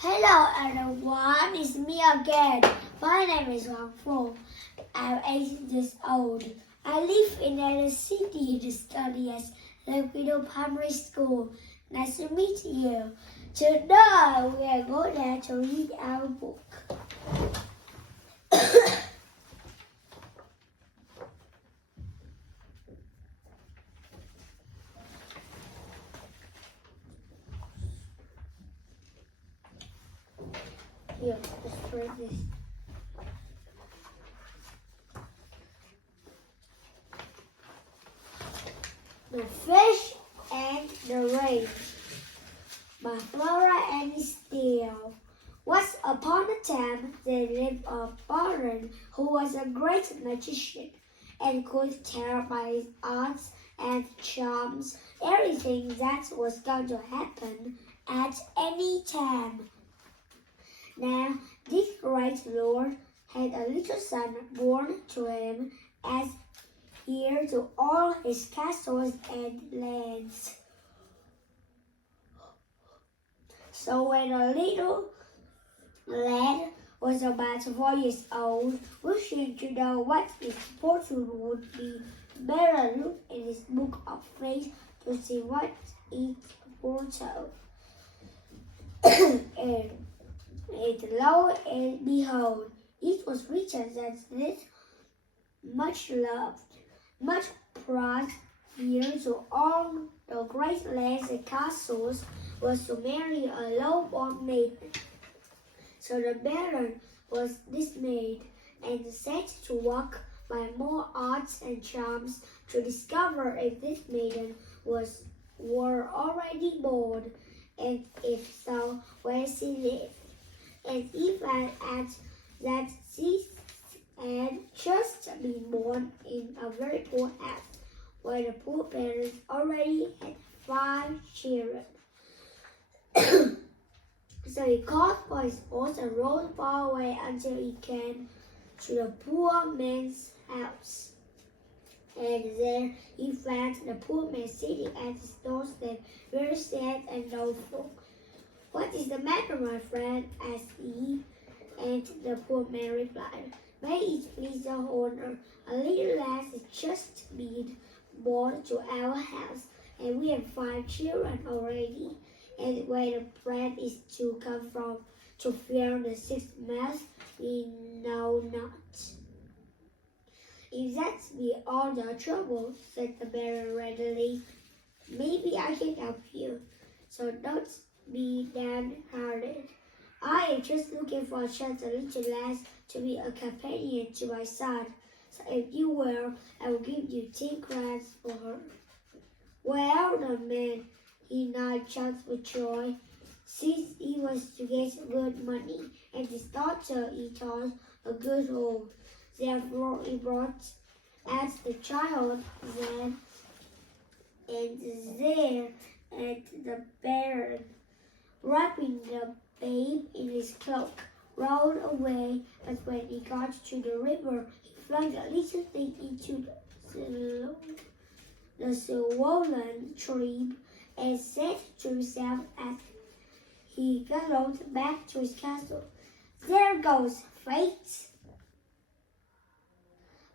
Hello everyone, it's me again. My name is Wang Fu. I'm 8 years old. I live in the city to study at Filipino Primary School. Nice to meet you. Today we are going there to read our book. Here, let's read this. The Fish and the Rain by Flora and Steele. Once upon a time, there lived a baron who was a great magician and could tell by his arts and charms everything that was going to happen at any time. Now, this great lord had a little son born to him as heir to all his castles and lands. So when a little lad was about 4 years old, wishing to know what his fortune would be, better look in his book of fate to see what it foretold. Lo and behold, it was written that this much loved, much prized heir to all the great lands and castles was to marry a low-born maiden. So the baron was dismayed and set to work by more arts and charms to discover if this maiden were already born, and if so, where she lived. And he found out that she had just been born in a very poor house, where the poor parents already had 5 children. So he called for his horse and rode far away until he came to the poor man's house. And there he found the poor man sitting at his doorstep, very sad and doleful. "What is the matter, my friend?" asked he, and the poor man replied, "May it please the owner, a little lass has just been born to our house, and we have 5 children already, and where the bread is to come from to fill the 6th mouth, we know not." "If that be all the trouble," said the baron readily, "maybe I can help you. So don't be downhearted. I am just looking for just a little lass to be a companion to my son. So if you will, I will give you 10 crowns for her." "Well done, man," he nodded with joy, since he was to get good money, and his daughter, he thought, a good home. Therefore he brought out the child then, and there at the baron, wrapping the babe in his cloak, rode away. But when he got to the river, he flung the little thing into the swollen stream, and said to himself as he galloped back to his castle, "There goes fate."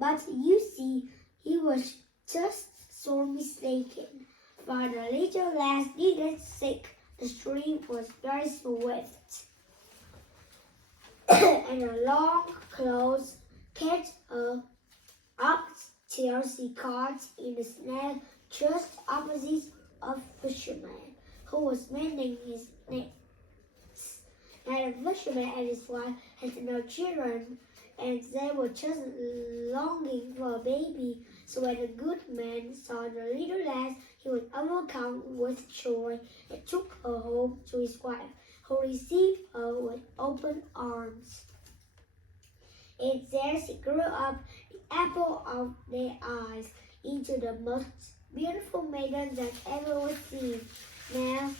But you see, he was just so mistaken, for the little lass didn't sink. The stream was very swift, and a long close kept her up till she caught in a snare just opposite a fisherman who was mending his nets. Now the fisherman and his wife had no children, and they were just longing for a baby. So when the good man saw the little lass, he was overcome with joy and took her home to his wife, who received her with open arms. And there she grew up, the apple of their eyes, into the most beautiful maiden that ever was seen. Now,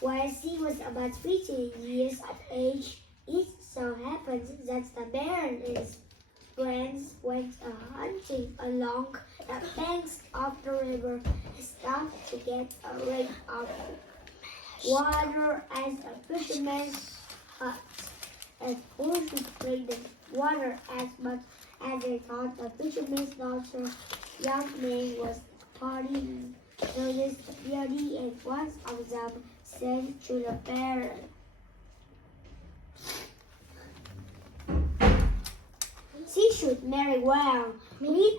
when she was about 15 years of age, it so happened that the baron and his friends went hunting along the banks of the river and stopped to get rid of water as a fisherman's hut. As soon to bring the water as much as they thought, the fisherman's daughter, young man, was partying. Noticed the beauty, and one of them said to the Baron, "She should marry well. Read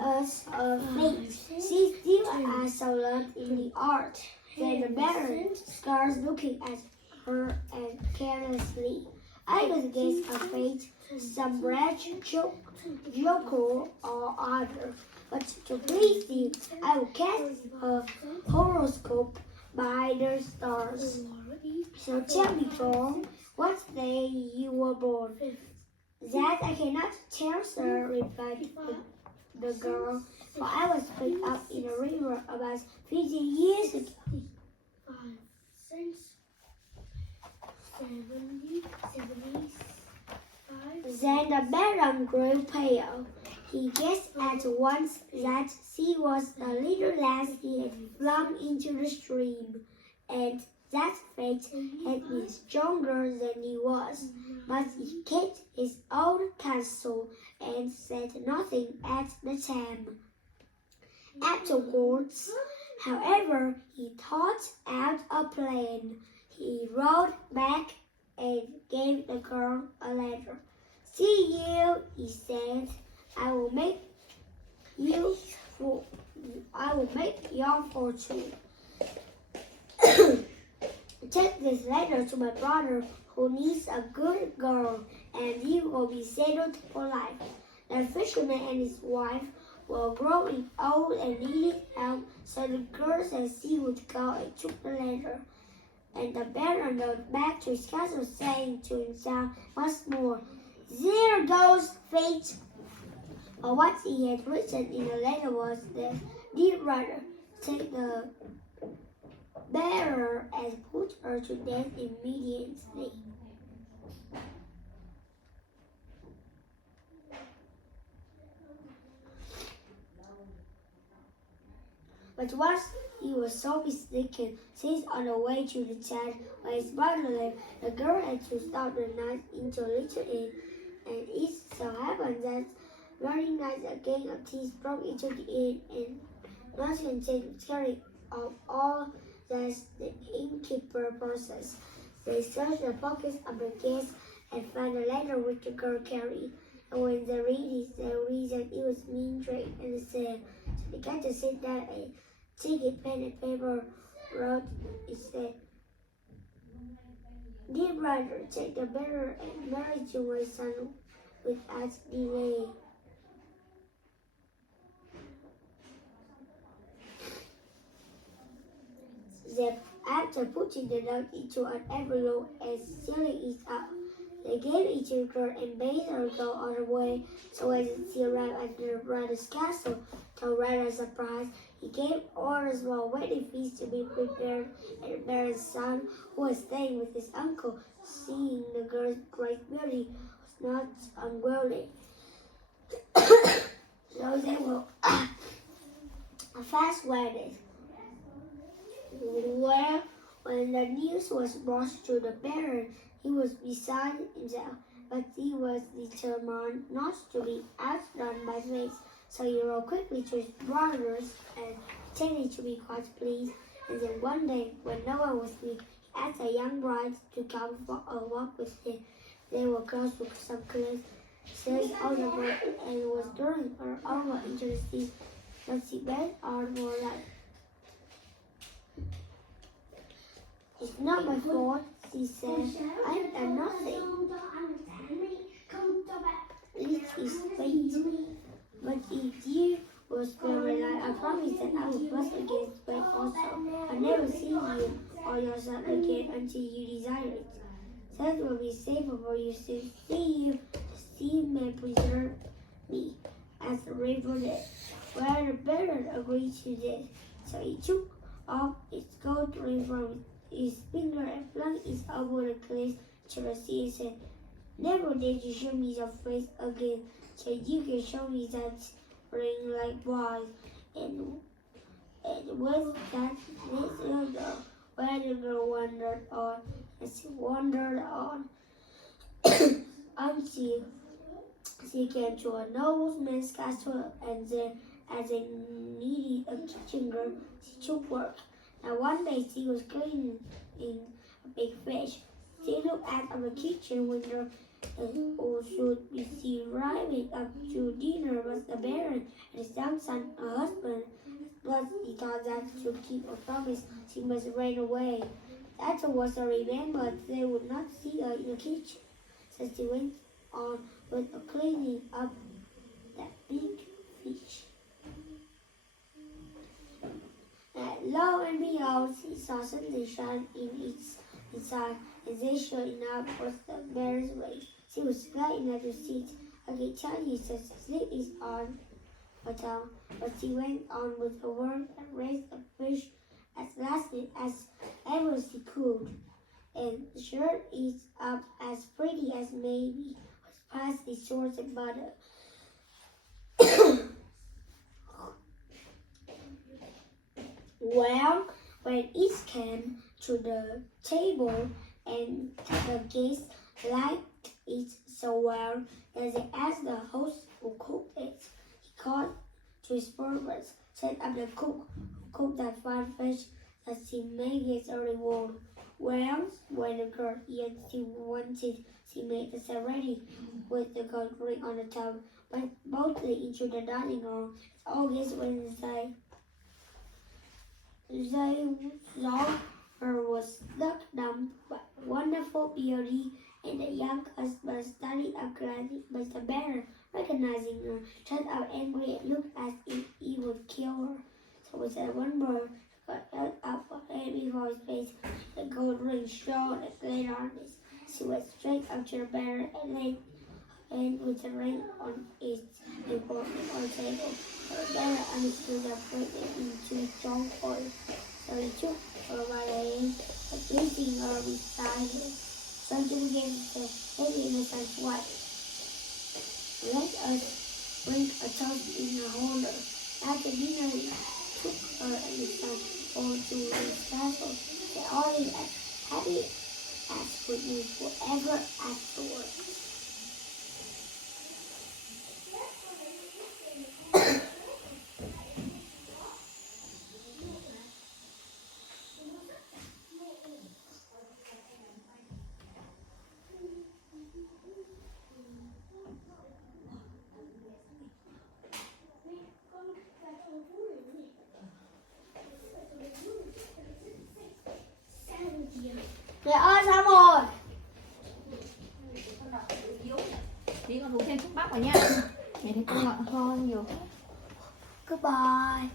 us a fate. She still as so learned in the art." Then the Baron, scarce looking at her and carelessly, "I will guess a fate, some wretch, joker or other. But to please you, I will cast a horoscope by the stars. So tell me, Tom, what day you were born?" "That I cannot tell, sir," replied the girl, "for I was picked up in a river about 15 years ago." Then the Baron grew pale. He guessed at once that she was the little lass he had flung into the stream, and that fate had been stronger than he was. But he kept his own counsel and said nothing at the time. Afterwards, however, he thought out a plan. He rode back and gave the girl a letter. "See you," he said. I will make your fortune. Take this letter to my brother, who needs a good girl, and you will be settled for life." The fisherman and his wife were growing old and needed help, so the girl said she would go and took the letter. And the Baron rode back to his castle, saying to himself once more, "There goes fate." But what he had written in the letter was that, "Dear brother, take the bearer and put her to death immediately." But once he was so mistaken, since on the way to the town where his brother lived, the girl had to stop the night into a little inn, and it so happened that very night a gang of thieves broke into the inn, and not content carrying off all that the innkeeper possessed. They searched the pockets of the guests and found a letter which the girl carried. And when they read it, they reasoned it was mean trade and the sale. So they got to sit down and ticket, pen, and paper, wrote instead, "Dear brother, take the bearer and marry to my son without delay." Then, after putting the note into an envelope and sealing it up, they gave it to the girl and bade her go on her way. So when she arrived at her brother's castle, to her rather surprised, he gave orders for a wedding feast to be prepared, and the Baron's son, who was staying with his uncle, seeing the girl's great beauty, was not unwilling. So they were fast wedded. Well, when the news was brought to the Baron, he was beside himself, but he was determined not to be outdone by fate. So he rode quickly to his brothers and pretended to be quite pleased. And then one day, when no one was near, he asked a young bride to come for a walk with him. They were close to some cliffs, sailed on the boat, and was throwing her over into the sea. But she begged on for life. "It's not my fault," she said. "I've done nothing. It is fate. But if you will spare my life, I promise that I will brush against fate also. I'll never see you or your son again until you desire it. That will be safer for you to see you. The sea may preserve me as the river did." Well, the Baron agreed to this, so he took off its gold ring from his finger and flung it over the cliff to the sea and said, "Never did you show me your face again, so you can show me that ring likewise." And with that little girl where the girl wandered on, and she wandered on until she came to a nobleman's castle, and there, as they needed a kitchen girl, she took work. Now one day she was cleaning a big fish. She looked out of the kitchen window who should be seen arriving up to dinner was the Baron and his young son, her husband. But he thought that to keep a promise, she must run away. Afterwards, I remembered they would not see her in the kitchen, so she went on with cleaning up that big fish. Lo and behold, she saw something shine in its inside, and there sure enough was the Baron's ring. She was glad enough to see it. I can tell you that sleep is on her tongue, but she went on with her work and raised the fish as nicely as ever she could. And sure it's up as pretty as maybe was past the source and butter. Well, when it came to the table and the guests liked it so well that they asked the host who cooked it. He called to his servants, set up the cook who cooked that fine fish that she made his early reward. Well, when the girl yet she wanted, she made herself ready with the gold ring on the table, went boldly into the dining room. All guests went inside. They saw her was struck dumb by wonderful beauty, and the young husband studied up gladly, but the Baron, recognizing her, turned out angry and looked as if he would kill her. So with that one word, got held up her hand before his face. The gold ring shone and glittered on it. She went straight up to the Baron and laid her hand with the ring on it before him on the table. The Baron understood that breaking into strong oil. So he took her by the hand, and placing her beside him, something began to say, "Lady innocent wife, let us drink a toast in her honor." After dinner, he took her and his son home to his castle. They all lived as happy as could be forever afterwards. Mẹ ơi, xong rồi. Tí con uống thêm thuốc bắc vào nha. Để thấy con ngọt hơn nhiều. Goodbye.